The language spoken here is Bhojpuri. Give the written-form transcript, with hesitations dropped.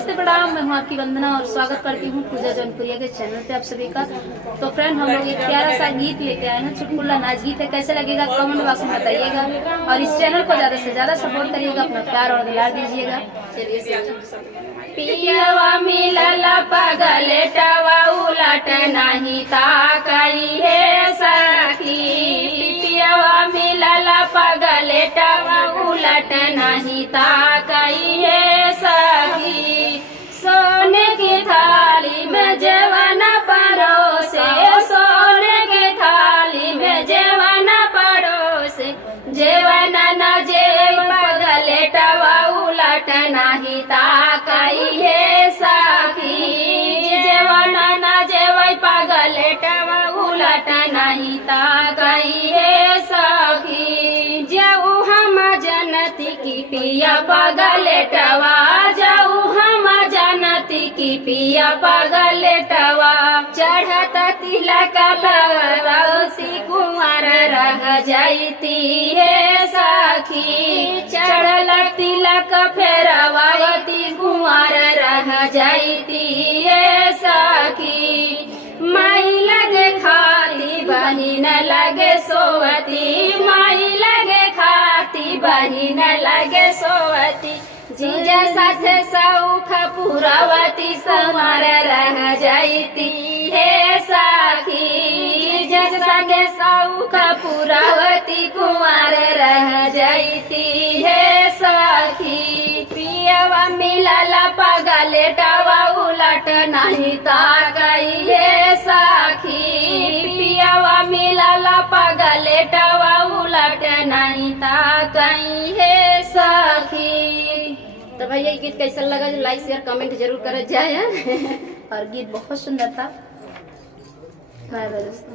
नमस्ते प्रणाम, मैं हूँ आपकी वंदना और स्वागत करती हूँ पूजा जौनपुरिया के चैनल पे आप सभी का। तो फ्रेंड, हम लोग एक प्यारा सा गीत लेके आए हैं, चुटकुला नाच गीत है। कैसे लगेगा कमेंट बॉक्स में बताइएगा और इस चैनल को ज्यादा से ज्यादा सपोर्ट करिएगा, अपना प्यार और दुलार दीजिएगा। चलिए। पियवा मिलला पगलेटवा उलट नहीं ताकई है सखी, पियवा मिलला पगलेटवा उलट नहीं ताकई है सखी। सोने की थाली में जेवन परोसे, सोने की थाली में जेवन परोसे, जेवन न जे पगलेटवा उलट नहीं ताकई है सखी, जेवन न जेवै पगलेटवा उलट नहीं ताकई है सखी। जाऊ हम जनती की पिया पगलेटवा, जाऊ हम जनती की पिया पगलेटवा, चढ़त तिलक लगवती कुंवर रह जाती है सखी, चढ़ल तिलक फेरवावती कुंवर रह जाती है सखी। माई लगे खाती बहिन लगे सोवती, माई लगे खाती बहिन लगे सोवती, जीजा साथे सौख पुरावती संवर रह जाती है सखी, जग संगे सौख पुरावती कुंवर रह जाती है सखी। पियवा मिलला पगलेटवा उलट नहीं ताकई है सखी, पियवा मिलला पगलेटवा उलट नहीं ताकई है सखी। तो भैया ये गीत कैसा लगा, लाइक शेयर कमेंट जरूर कर जाए। और गीत बहुत सुंदर था। बाय बाय दोस्तों।